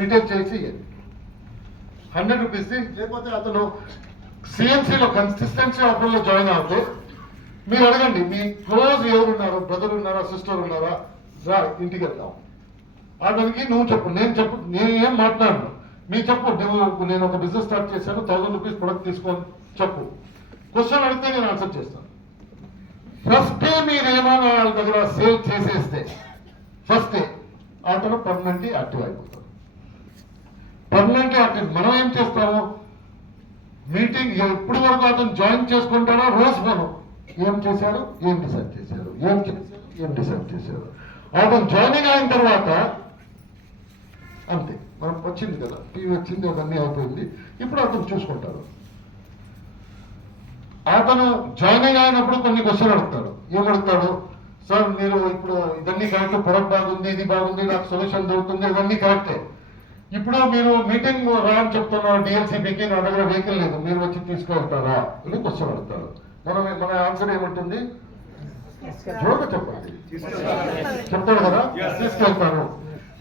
Retail చేసి 100 rupees. లేకపోతే అతను సిఎంసీలో కన్సిస్టెన్సీ ఆఫర్లో జాయిన్ అవుతే మీరు అడగండి, మీ క్లోజ్ ఎవరున్నారు, బ్రదర్ ఉన్నారా, సిస్టర్ ఉన్నారా, రా ఇంటికి వెళ్దాం. అతనికి నువ్వు చెప్పు, నేను ఏం మాట్లాడను, మీరు చెప్పు, నేను ఒక బిజినెస్ స్టార్ట్ చేశాను, 1000 రూపీస్ ప్రొడక్ట్ తీసుకొని చెప్పు. క్వశ్చన్ అడిగితే నేను ఆన్సర్ చేస్తాను. ఫస్ట్ మీరు ఏమైనా వాళ్ళ దగ్గర సేల్ చేసేస్తే ఫస్ట్ అతను పర్మనెంట్లీ యాక్టివ్ అయిపోతాడు. Permanently active. మనం ఏం చేస్తాము, మీటింగ్ ఎప్పుడు వరకు అతను జాయిన్ చేసుకుంటాడో రోజు మనం ఏం చేశారు, ఏం డిసైడ్ చేశారు, ఏం డిసైడ్ చేశారు. అతను జాయినింగ్ అయిన తర్వాత అంతే, మనం వచ్చింది కదా, టీవీ వచ్చింది, అవన్నీ అయిపోయింది, ఇప్పుడు అతను చూసుకుంటారు. అతను జాయినింగ్ అయినప్పుడు కొన్ని క్వశ్చన్ అడుగుతాడు. ఏమడుగుతాడు, సార్ మీరు ఇప్పుడు ఇవన్నీ కరెక్ట్, ప్రొడక్ట్ బాగుంది, ఇది బాగుంది, నాకు సొల్యూషన్ దొరుకుతుంది, ఇవన్నీ కరెక్టే. ఇప్పుడు మీరు మీటింగ్ రాని చెప్తున్నారు డిఎల్సిపికి, నా దగ్గర వెహికల్ లేదు, మీరు వచ్చి తీసుకెళ్తారా అని క్వశ్చన్ అడుగుతారు. మన ఆన్సర్ ఏముంటుంది, జోగా చెప్పండి, చెప్తాడు కదా, తీసుకెళ్తాను.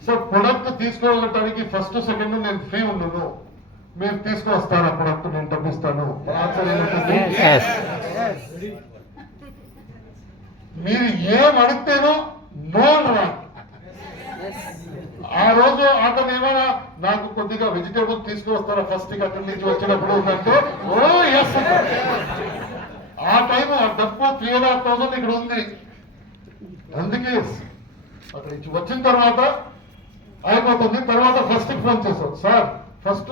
సో ప్రొడక్ట్ తీసుకెళ్ళటానికి ఫస్ట్ సెకండ్ నేను ఫ్రీ ఉండను, మీరు తీసుకొస్తారా ప్రొడక్ట్, నేను డబ్బిస్తాను. ఆన్సర్ ఏముంటుంది, మీరు ఏం అడిగితేనో నో రా. ఆ రోజు అతను ఏమైనా నాకు కొద్దిగా వెజిటేబుల్ తీసుకువస్తారా ఫస్ట్ అక్కడి నుంచి వచ్చినప్పుడు అంటే ఓ ఎస్. ఆ టైం ఆ డబ్బు 3,500 ఇక్కడ ఉంది, అందుకే అక్కడ నుంచి వచ్చిన తర్వాత అయిపోతుంది. తర్వాత ఫస్ట్ ఫోన్ చేశారు, సార్ ఫస్ట్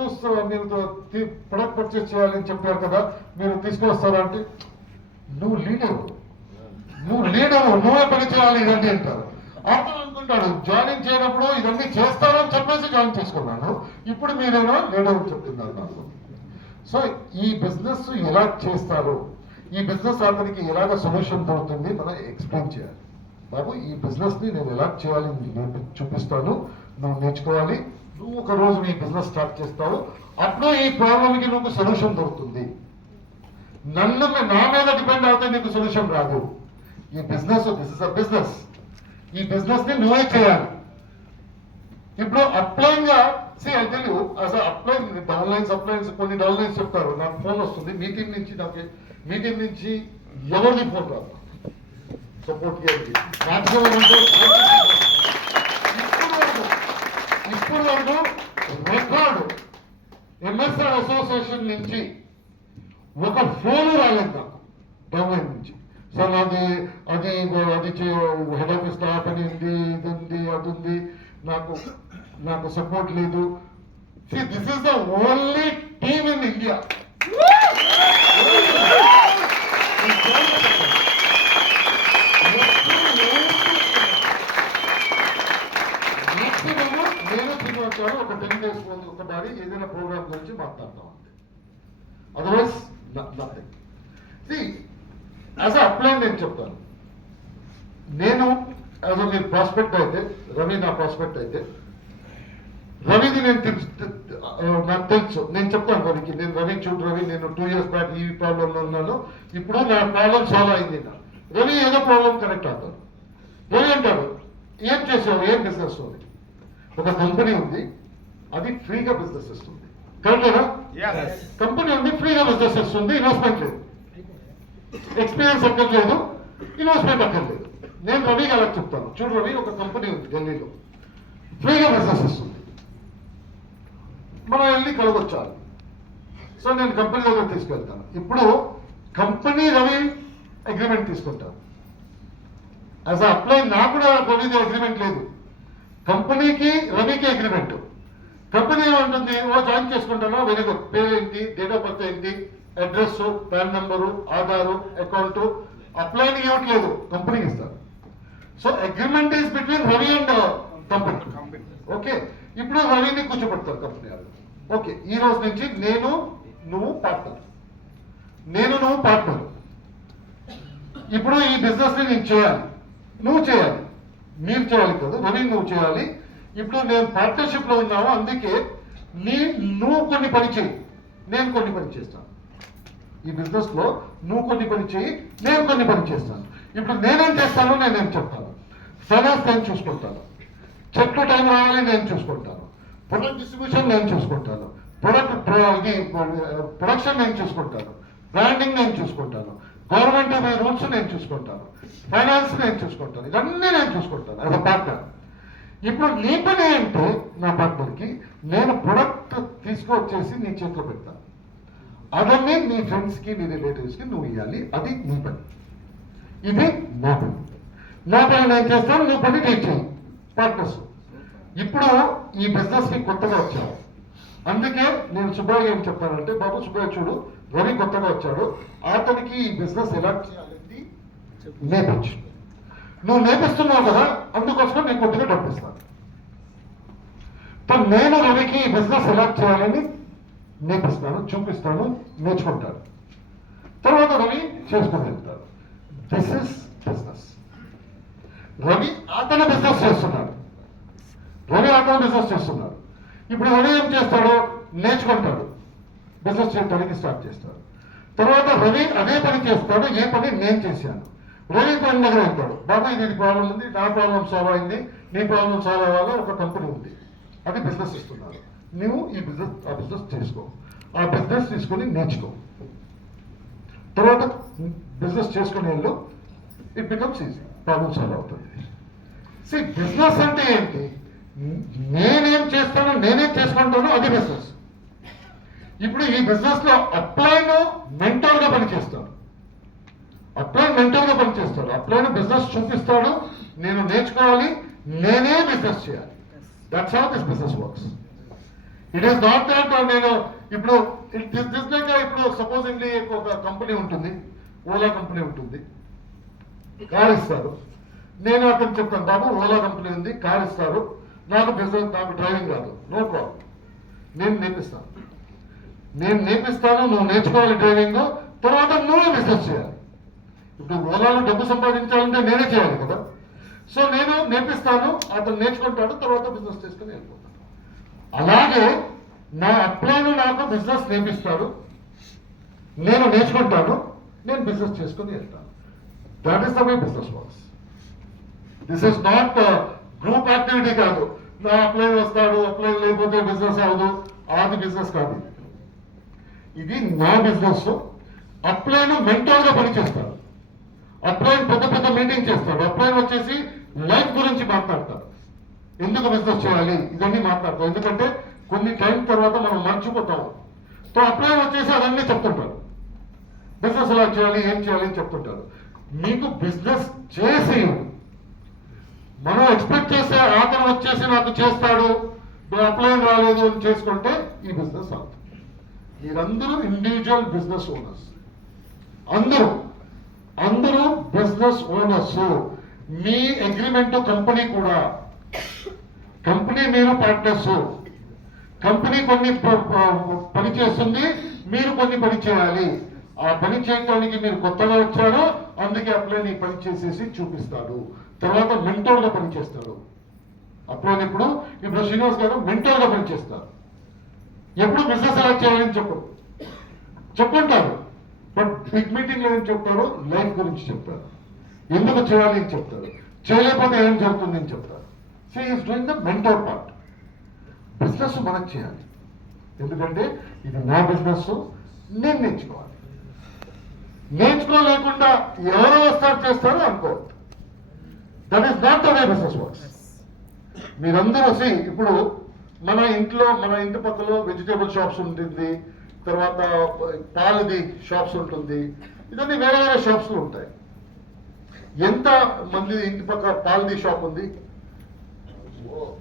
మీరు ప్రొడక్ట్ పర్చేస్ చేయాలని చెప్పారు కదా, మీరు తీసుకొస్తారా అంటే నువ్వు లీడరు, నువ్వే పని చేయాలి ఇదండి అంటారు. అర్థం అనుకుంటాడు, జాయినింగ్ చేయనప్పుడు ఇవన్నీ చేస్తారని చెప్పేసి జాయిన్ చేసుకున్నాను, ఇప్పుడు మీరేమో లీడర్ చెప్తున్నారు నాకు. సో ఈ బిజినెస్ ఎలా చేస్తారు, ఈ బిజినెస్ అతనికి ఎలాగ సొల్యూషన్ దొరుకుతుంది మనం ఎక్స్ప్లెయిన్ చేయాలి. బాబు ఈ బిజినెస్ ని నేను ఎలా చేయాలి చూపిస్తాను, నువ్వు నేర్చుకోవాలి. నువ్వు ఒక రోజు నీ బిజినెస్ స్టార్ట్ చేస్తావు, అప్పుడు ఈ ప్రాబ్లంకి నువ్వు సొల్యూషన్ దొరుకుతుంది. నా మీద డిపెండ్ అవుతే నీకు సొల్యూషన్ రాదు. ఈ business this is a business, ఈ బిజినెస్ ని నువ్వే చేయాలి. ఇప్పుడు అప్లైన్ గా అప్లైన్ డౌన్లైన్స్ కొన్ని డౌన్లైన్స్ చెప్తారు, నాకు ఫోన్ వస్తుంది మీటింగ్ నుంచి ఎవరిని ఫోన్ రాదు సపోర్ట్ చేయండి. ఇప్పుడు వరకు రికార్డు ఎంఎస్ఆర్ అసోసియేషన్ నుంచి ఒక ఫోన్ రాలేదు నాకు డౌన్లైన్ నుంచి. సార్ అది హెడ్ ఆఫీస్ స్టాఫ్ అని ఉంది, ఇది ఉంది, అది ఉంది, నాకు సపోర్ట్ లేదు. This is the only team in India. నేను తినవచ్చాను ఒక 10 days ముందు ఒకసారి ఏదైనా ప్రోగ్రామ్ గురించి మాట్లాడతాం అంతే, అదర్వైజ్ నథింగ్. యాజ్ అప్లైన్ నేను చెప్తాను, నేను యాజ్ మీరు ప్రాస్పెక్ట్ అయితే, రవి నా ప్రాస్పెక్ట్ అయితే, రవిది నాకు తెలుసు, నేను చెప్తాను రవికి, రవి చూడు రవి, నేను 2 years బ్యాక్ ఈ ప్రాబ్లంలో ఉన్నాను, ఇప్పుడు నా ప్రాబ్లం సాల్వ్ అయింది. రవి ఏదో ప్రాబ్లం కరెక్ట్ అవుతాడు. రవి అంటాడు, ఏం చేసావు, ఏం బిజినెస్ ఉంది, ఒక కంపెనీ ఉంది, అది ఫ్రీగా బిజినెస్ ఇస్తుంది, కరెక్టేనా? కంపెనీ ఉంది, ఫ్రీగా బిజినెస్ ఇస్తుంది, ఇన్వెస్ట్మెంట్ లేదు, ఎక్స్పీరియన్స్ అక్కర్లేదు, ఇన్వెస్ట్మెంట్ అక్కర్లేదు. నేను రవికి అలా చెప్తాను, చూడు రవి ఒక కంపెనీ ఉంది ఢిల్లీలో, ఫ్రీగా బిజినెస్ ఇస్తుంది, మనం వెళ్ళి కలగొచ్చాలి. సో నేను కంపెనీ దగ్గర తీసుకెళ్తాను. ఇప్పుడు కంపెనీ రవి అగ్రిమెంట్ తీసుకుంటాను. యాజ్ అప్లై నాకు కూడా రవిది అగ్రిమెంట్ లేదు, కంపెనీకి రవికి అగ్రిమెంట్. కంపెనీ ఏమంటుంది, జాయిన్ చేసుకుంటాను, వెరీ గుడ్, పేరు ఏంటి, డేట్ ఆఫ్ బర్త్ ఏంటి, address, PAN number, Aadhaar, account. అప్లైని ఇవ్వట్లేదు, కంపెనీకి ఇస్తారు. So agreement is between Ravi and company. Okay, ఇప్పుడు రవిని కూర్చోబెడతారు కంపెనీ వాళ్ళు. ఓకే, ఈ రోజు నుంచి నువ్వు పార్ట్నర్, ఇప్పుడు ఈ బిజినెస్ ని నేను చేయాలి, నువ్వు చేయాలి, మీరు చేయాలి కదా, రవి నువ్వు చేయాలి. ఇప్పుడు నేను పార్ట్నర్షిప్ లో ఉన్నావు, అందుకే నువ్వు కొన్ని పని చేయి, నేను కొన్ని పని చేస్తాను. ఈ బిజినెస్ లో నువ్వు కొన్ని పని చేయి, నేను కొన్ని పని చేస్తాను. ఇప్పుడు నేనేం చేస్తాను, నేనేం చెప్తాను. ఫైనాన్స్ నేను చూసుకుంటాను, చెట్లు టైం రావాలి నేను చూసుకుంటాను, ప్రొడక్ట్ డిస్ట్రిబ్యూషన్ నేను చూసుకుంటాను, ప్రొడక్షన్ నేను చూసుకుంటాను, బ్రాండింగ్ నేను చూసుకుంటాను, గవర్నమెంట్ రూల్స్ నేను చూసుకుంటాను, ఫైనాన్స్ నేను చూసుకుంటాను, ఇవన్నీ నేను చూసుకుంటాను అది పార్ట్నర్. ఇప్పుడు నీ పని అంటే నా పార్ట్నర్కి నేను ప్రొడక్ట్ తీసుకొచ్చేసి నీ చేతిలో పెడతాను, అవన్నీ నీ ఫ్రెండ్స్కి నీ రిలేటివ్స్కి నువ్వు ఇవ్వాలి, అది నీ పని. ఇది నా పని. నా పని నేను చేస్తాను, నువ్వు పని నేను చేయి, పార్ట్నర్స్. ఇప్పుడు ఈ బిజినెస్కి కొత్తగా వచ్చావు, అందుకే నేను సుబ్బయ్య ఏం చెప్తానంటే, బాబు సుబ్బయ్య చూడు, రవి కొత్తగా వచ్చాడు, అతనికి ఈ బిజినెస్ ఎలా చేయాలని నేర్పించు. నువ్వు నేర్పిస్తున్నావు కదా, అందుకోసం నేను కొద్దిగా డబ్బిస్తాను. నేను రవికి ఈ బిజినెస్ ఎలా చేయాలని నేర్పిస్తాను, చూపిస్తాను, నేర్చుకుంటాను. తర్వాత రవి చేసుకుని వెళ్తాడు. This is business. రవి అతను బిజినెస్ చేస్తున్నాడు, ఇప్పుడు రవి ఏం చేస్తాడు, నేర్చుకుంటాడు, బిజినెస్ చేయడానికి స్టార్ట్ చేస్తాడు. తర్వాత రవి అదే పని చేస్తాడు, ఏ పని నేను చేశాను. రవి పని దగ్గర వెళ్తాడు, బాబు ఇది ప్రాబ్లం ఉంది, నా ప్రాబ్లం సాల్వ్ అయింది, నీ ప్రాబ్లం సాల్వ్ అవ్వాలి, ఒక కంపెనీ ఉంది, అది బిజినెస్ ఇస్తున్నారు, నువ్వు ఆ బిజినెస్ చేసుకో, ఆ బిజినెస్ తీసుకొని నేర్చుకో, తర్వాత బిజినెస్ చేసుకునే వెళ్ళు, it becomes easy, problem solve అవుతుంది. బిజినెస్ అంటే ఏంటి, నేనేం చేస్తానో నేనేం చేసుకుంటానో అది బిజినెస్. ఇప్పుడు ఈ బిజినెస్ లో అప్లైన్ మెంటర్గా పనిచేస్తాడు, అప్లైన్ బిజినెస్ చూపిస్తాడు, నేను నేర్చుకోవాలి, నేనే బిజినెస్ చేయాలి. That's how this business works. It is not that నేను ఇప్పుడు ఇప్పుడు సపోజింగ్లీ ఒక కంపెనీ ఉంటుంది, ఓలా కంపెనీ ఉంటుంది, కార్ ఇస్తారు. నేను అతను చెప్తాను, బాబు ఓలా కంపెనీ ఉంది, కార్ ఇస్తారు, నాకు బిజినెస్, నాకు డ్రైవింగ్ రాదు, నో ప్రాబ్లం, నేను నేర్పిస్తాను, నువ్వు నేర్చుకోవాలి డ్రైవింగ్, తర్వాత నువ్వే బిజినెస్ చేయాలి. ఇప్పుడు ఓలాలో డబ్బు సంపాదించాలంటే నేనే చేయాలి కదా. సో నేను నేర్పిస్తాను, అతను నేర్చుకుంటాడు, తర్వాత బిజినెస్ చేసుకుని వెళ్ళిపోతాను. అలాగే నా అప్లైన్ నాకు బిజినెస్ నేర్పిస్తాడు, నేను నేర్చుకుంటాను, నేను బిజినెస్ చేసుకుని వెళ్తాను. That is the way business works. This is not group activity కాదు, నా అప్లైన్ వస్తాడు, అప్లైన్ లేకపోతే బిజినెస్ అవ్వదు, అది బిజినెస్ కాదు. ఇది నా బిజినెస్. అప్లైన్ మెంటర్గా పనిచేస్తాడు, అప్లైన్ పెద్ద మీటింగ్ చేస్తాడు, అప్లైన్ వచ్చేసి లైఫ్ గురించి మాట్లాడతాడు, ఎందుకు బిజినెస్ చేయాలి ఇవన్నీ మాట్లాడతాం, ఎందుకంటే కొన్ని టైం తర్వాత మనం మర్చిపోతాము. సో అప్లైన్ వచ్చేసి అవన్నీ చెప్తుంటారు, బిజినెస్ ఎలా చేయాలి, ఏం చేయాలి అని చెప్తుంటారు. మీకు బిజినెస్ చేసి మనం ఎక్స్పెక్ట్ చేసే అతను వచ్చేసి నాకు చేస్తాడు, అప్లైన్ రాలేదు అని చేసుకుంటే ఈ బిజినెస్ అవుతుంది. మీరందరూ ఇండివిజువల్ బిజినెస్ ఓనర్స్, అందరూ బిజినెస్ ఓనర్స్. మీ అగ్రిమెంట్ కంపెనీ కూడా, కంపెనీ మీరు పార్ట్నర్స్. కంపెనీ కొన్ని పని చేస్తుంది, మీరు కొన్ని పని చేయాలి. ఆ పని చేయడానికి మీరు కొత్తగా వచ్చారు, అందుకే అప్లైన్ ఈ పని చేసేసి చూపిస్తాడు, తర్వాత మెంటర్గా పనిచేస్తాడు. అప్లైన్ ఇప్పుడు శ్రీనివాస్ గారు మెంటర్గా పనిచేస్తారు. ఎప్పుడు బిజినెస్ ఎలా చేయాలని చెప్పుంటారు, బట్ బిగ్ మీటింగ్ లో ఏం చెప్తారు, లైఫ్ గురించి చెప్తారు, ఎందుకు చేయాలి అని చెప్తారు, చేయలేకపోతే ఏం జరుగుతుంది అని చెప్తారు. So is doing the mentor part. Business మనకు చేయాలి, ఎందుకంటే ఇది నా బిజినెస్, నేను నేర్చుకోలేకుండా ఎవరో వస్తారు చేస్తారో అనుకోవద్దు. That is not the way business works. మీరందరూ ఇప్పుడు మన ఇంటి పక్కలో వెజిటేబుల్ షాప్స్ ఉంటుంది, తర్వాత పాలది షాప్స్ ఉంటుంది, ఇవన్నీ వేరే షాప్స్ ఉంటాయి. ఎంత మంది ఇంటి పక్క పాలది షాప్ ఉంది,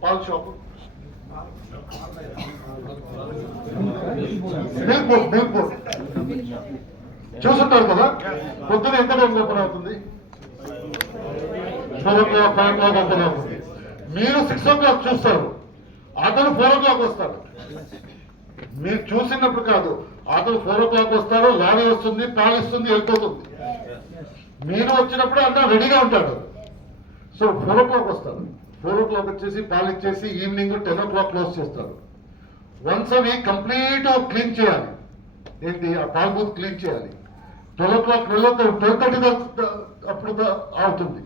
పాల షాప్, మిల్క్ బోర్డ్ చూస్తుంటారు కదా. పొద్దున ఎంత టైం ఓపెన్ అవుతుంది, 4 o'clock 5 o'clock ఓపెన్ అవుతుంది. మీరు 6 o'clock చూస్తారు, అతను 4 o'clock వస్తాడు. మీరు చూసినప్పుడు కాదు, అతను 4 o'clock వస్తాడు, లారీ వస్తుంది, పాలిస్తుంది, వెళ్ళిపోతుంది. మీరు వచ్చినప్పుడు అంతా రెడీగా ఉంటాడు. సో 4 o'clock వస్తాడు, 4 o'clock వచ్చేసి పాలు ఇచ్చేసి ఈవినింగ్ 10 o'clock క్లోజ్ చేస్తారు. వన్స్ అవి కంప్లీట్ క్లీన్ చేయాలి, ఏంటి ఆ పాల్ బూత్ క్లీన్ చేయాలి. 12 o'clock 12:30 అప్పుడు అవుతుంది.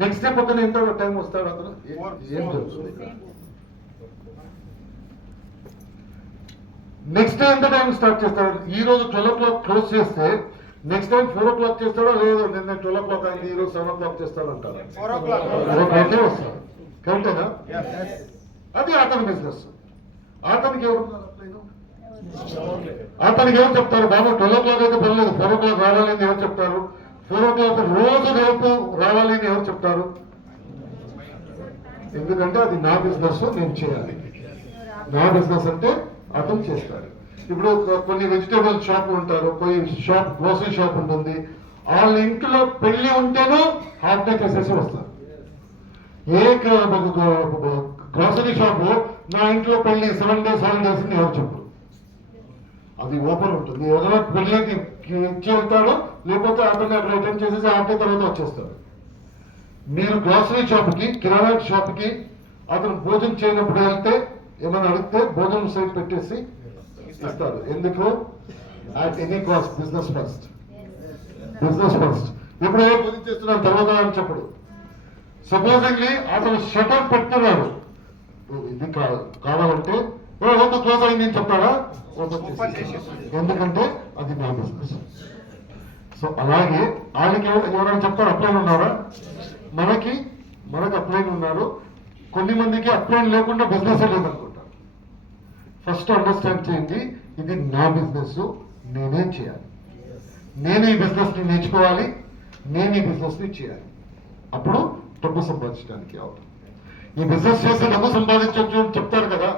నెక్స్ట్ డే పొద్దున ఎంత టైం వస్తాడు అతను, ఏం జరుగుతుంది, నెక్స్ట్ డే ఎంత టైం స్టార్ట్ చేస్తాడు? ఈ రోజు 12 o'clock క్లోజ్ చేస్తే నెక్స్ట్ టైం 4 o'clock చేస్తాడో లేదు, నిన్న 12 o'clock అయింది ఈ రోజు 7 o'clock చేస్తాడు అంటారు. 4 o'clock వస్తాడు. కరెక్టేనా? అది అతని బిజినెస్. అతనికి ఎవరు చెప్తారు? బాబు 12 o'clock అయితే పర్లేదు, 4 o'clock రావాలి అని ఎవరు చెప్తారు? 4 o'clock రోజు రేపు రావాలి అని ఎవరు చెప్తారు? ఎందుకంటే అది నా బిజినెస్, నేను చేయాలి. నా బిజినెస్ అంటే అతను చేస్తాడు. ఇప్పుడు కొన్ని వెజిటేబుల్ షాప్ ఉంటారు, కొన్ని షాప్ గ్రోసరీ షాప్ ఉంటుంది. వాళ్ళ ఇంట్లో పెళ్లి ఉంటేనూ హాఫ్ డే కేసెస్ వస్తారు. ఏ గ్రోసరీ షాపు నా ఇంట్లో పెళ్లి 7 days హాలిడేస్ అని ఎవరు చెప్పరు. అది ఓపెన్ ఉంటుంది. ఎవరైనా పెళ్లికి ఇచ్చి వెళ్తాడు, లేకపోతే అతన్ని అక్కడ అటెండ్ చేసేసి హాఫ్ డే తర్వాత వచ్చేస్తాడు. మీరు గ్రోసరీ షాప్కి, కిరాణా షాప్కి అతను భోజనం చేయనప్పుడు వెళ్తే ఏమైనా అడిగితే భోజనం సైడ్ పెట్టేసి ఇస్తారు. ఎందుకు? At any cost business first. Business first. ఇప్పుడు ఏ భోజనం చేస్తున్నాను తర్వాత అని చెప్పడు. సపోజింగ్లీ అతను షటర్ పెడుతున్నాడు, ఇది కావాలంటే ఓపెన్ క్లోజ్ అయింది అని చెప్తాడా? ఓపెన్ చేసి. ఎందుకంటే అది నా బిజినెస్. సో అలాగే వాళ్ళకి ఎవరైనా చెప్తారు అప్లైన్ ఉన్నారా? మనకి అప్లైన్ ఉన్నారు. కొన్ని మందికి అప్లైన్ లేకుండా బిజినెస్ లేదనుకుంటారు. ఫస్ట్ అండర్స్టాండ్ చేయండి, ఇది నా బిజినెస్, నేనే చేయాలి. నేను ఈ బిజినెస్ ని నేర్చుకోవాలి, నేను ఈ బిజినెస్ ని చేయాలి. అప్పుడు డబ్బు సంపాదించడానికి అవుతుంది. ఈ బిజినెస్ చేస్తే డబ్బు సంపాదించవచ్చు అని చెప్తారు కదా.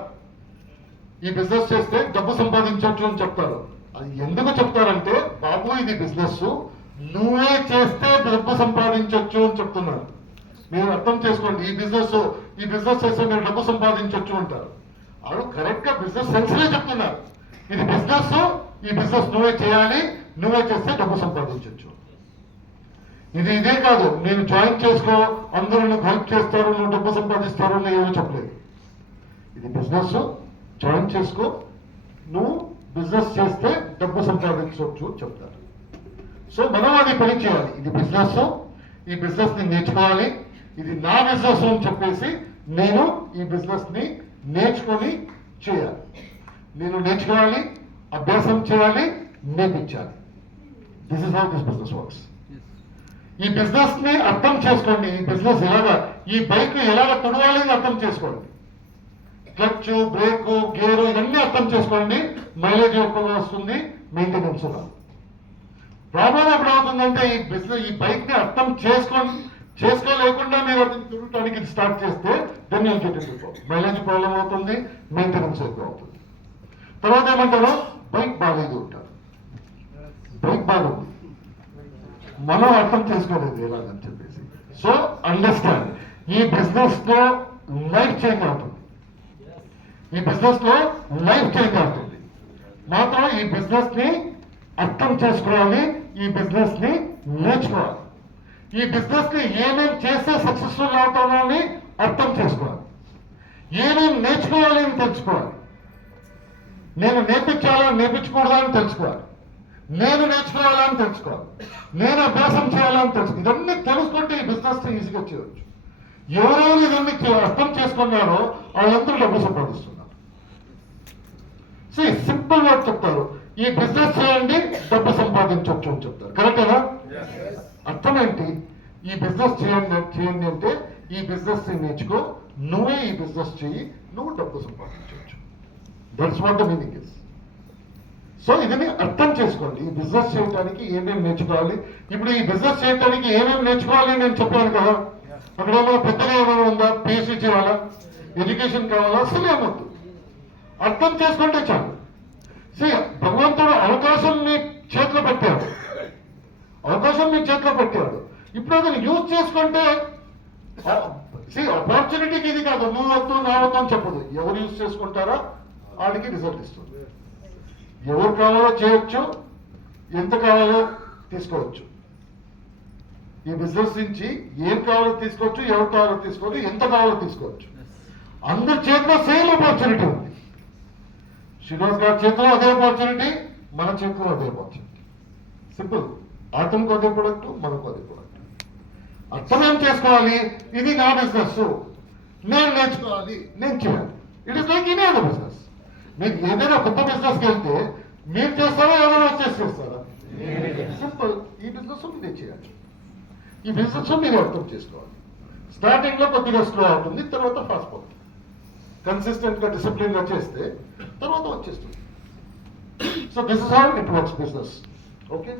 ఈ బిజినెస్ చేస్తే డబ్బు సంపాదించవచ్చు అని చెప్తారు. అది ఎందుకు చెప్తారంటే, బాబు ఇది బిజినెస్, నువ్వే చేస్తే డబ్బు సంపాదించవచ్చు అని చెప్తున్నారు. మీరు అర్థం చేసుకోండి. ఈ బిజినెస్ చేస్తే మీరు డబ్బు సంపాదించవచ్చు అంటారు. వాళ్ళు కరెక్ట్ గా బిజినెస్ సెన్స్లే చెప్తున్నారు. ఇది బిజినెస్, ఈ బిజినెస్ నువ్వే చేయాలి, నువ్వే చేస్తే డబ్బు సంపాదించవచ్చు. ఇదే కాదు, నేను జాయిన్ చేసుకో, అందరూ నువ్వు హెల్ప్ చేస్తారు, నువ్వు డబ్బు సంపాదిస్తారు అని ఏమీ చెప్పలేదు. ఇది బిజినెస్, జాయిన్ చేసుకో, నువ్వు బిజినెస్ చేస్తే డబ్బు సంపాదించవచ్చు చెప్తారు. సో మనం అది పని చేయాలి. ఇది బిజినెస్, ఈ బిజినెస్ ని నేర్చుకోవాలి, ఇది నా బిజినెస్ అని చెప్పేసి నేను ఈ బిజినెస్ ని నేర్చుకొని చేయాలి. నేను నేర్చుకోవాలి, అభ్యాసం చేయాలి, నేర్పించాలి. This is how this business works. ఈ బిజినెస్ ని అర్థం చేసుకోండి. ఈ బిజినెస్ ఈ బైక్ ఎలాగ తుడవాలి అని అర్థం చేసుకోండి. క్లచ్, బ్రేక్, గేర్ ఇవన్నీ అర్థం చేసుకోండి. మైలేజ్ ఎక్కువగా వస్తుంది, మెయింటెనెన్స్ రాదు. ప్రాబ్లం ఎప్పుడు అవుతుందంటే, ఈ బైక్ ని అర్థం చేసుకోలేకుండా మీరు అతను తిరగటానికి స్టార్ట్ చేస్తే దాన్ని మైలేజ్ ప్రాబ్లం అవుతుంది, మెయింటెనెన్స్ ఎక్కువ అవుతుంది. తర్వాత ఏమంటారు? బైక్ బాగాలేదు అంటారు. బైక్ బాగుంది, మనం అర్థం చేసుకోలేదు ఎలాగని చెప్పేసి. సో అండర్స్టాండ్, ఈ బిజినెస్ లో లైఫ్ చేంజ్ అవుతుంది. ఈ బిజినెస్ లో లైఫ్ చేంజ్ అవుతుంది. మాత్రం ఈ బిజినెస్ ని అర్థం చేసుకోవాలి, ఈ బిజినెస్ ని నేర్చుకోవాలి. ఈ బిజినెస్ ని ఏమేమి చేస్తే సక్సెస్ఫుల్ అవుతామో అని అర్థం చేసుకోవాలి. ఏమేమి నేర్చుకోవాలి అని తెలుసుకోవాలి. నేను నేర్పించకూడదా అని తెలుసుకోవాలి. నేను నేర్చుకోవాలని తెలుసుకోవాలి. నేను అభ్యాసం చేయాలని తెలుసుకోవాలి. ఇవన్నీ తెలుసుకుంటే ఈ బిజినెస్ ఈజీగా చేయవచ్చు. ఎవరెవరు ఇవన్నీ అర్థం చేసుకున్నారో వాళ్ళందరూ డబ్బు సంపాదిస్తున్నారు. సింపుల్ వర్డ్ చెప్తారు, ఈ బిజినెస్ చేయండి డబ్బు సంపాదించవచ్చు అని చెప్తారు. కరెక్టేనా? అర్థం ఏంటి? ఈ బిజినెస్ చేయండి అంటే ఈ బిజినెస్ నేర్చుకో, నువ్వే ఈ బిజినెస్ చేయి, నువ్వు డబ్బు సంపాదించవచ్చు. That's what the meaning is. So ఇదని అర్థం చేసుకోండి. ఈ బిజినెస్ చేయడానికి ఏమేమి నేర్చుకోవాలి. ఇప్పుడు ఈ బిజినెస్ చేయడానికి ఏమేమి నేర్చుకోవాలి నేను చెప్పాను కదా. అక్కడ ఏమైనా పెద్దగా ఏమైనా ఉందా? పిహెచ్డీ చేయాలా? ఎడ్యుకేషన్ కావాలా? అసలు ఏమొద్దు, అర్థం చేసుకుంటే చాలు. భగవంతుడు అవకాశం మీ చేతిలో పెట్టాడు, ఇప్పుడు అతను యూజ్ చేసుకుంటే ఆపర్చునిటీకి ఇది కాదు, నువ్వు వద్దు నా వద్దు అని చెప్పదు. ఎవరు యూజ్ చేసుకుంటారో వాళ్ళకి రిజల్ట్ ఇస్తుంది. ఎవరు కావాలో చేయొచ్చు, ఎంత కావాలో తీసుకోవచ్చు. ఈ బిజినెస్ నుంచి ఏం కావాలో తీసుకోవచ్చు, ఎవరు కావాలో తీసుకోవచ్చు, ఎంత కావాలో తీసుకోవచ్చు. అందరి చేతిలో సేమ్ ఆపర్చునిటీ ఉంది. శ్రీనివాస్ గారి చేతిలో అదే ఆపర్చునిటీ, మన చేతిలో అదే ఆపర్చునిటీ. సింపుల్. అతనికి అదే ప్రొడక్ట్, మనకు అదే ప్రొడక్ట్. అర్థం చేసుకోవాలి. ఇది నా బిజినెస్, నేను నేర్చుకోవాలి, నేను చేయాలి. It is like any other business. మీరు ఏదైనా కొత్త బిజినెస్కి వెళ్తే మీరు చేస్తారా ఏదైనా వచ్చేసి చేస్తారా? సింపుల్. ఈ బిజినెస్ మీరు చేయాలి, ఈ బిజినెస్ మీరు అర్థం చేసుకోవాలి. స్టార్టింగ్ లో కొద్దిగా స్లో అవుతుంది, తర్వాత ఫాస్ట్ అవుతుంది. కన్సిస్టెంట్ గా డిసిప్లిన్ గా చేస్తే తర్వాత వచ్చేస్తుంది. So this is how it works business. Okay.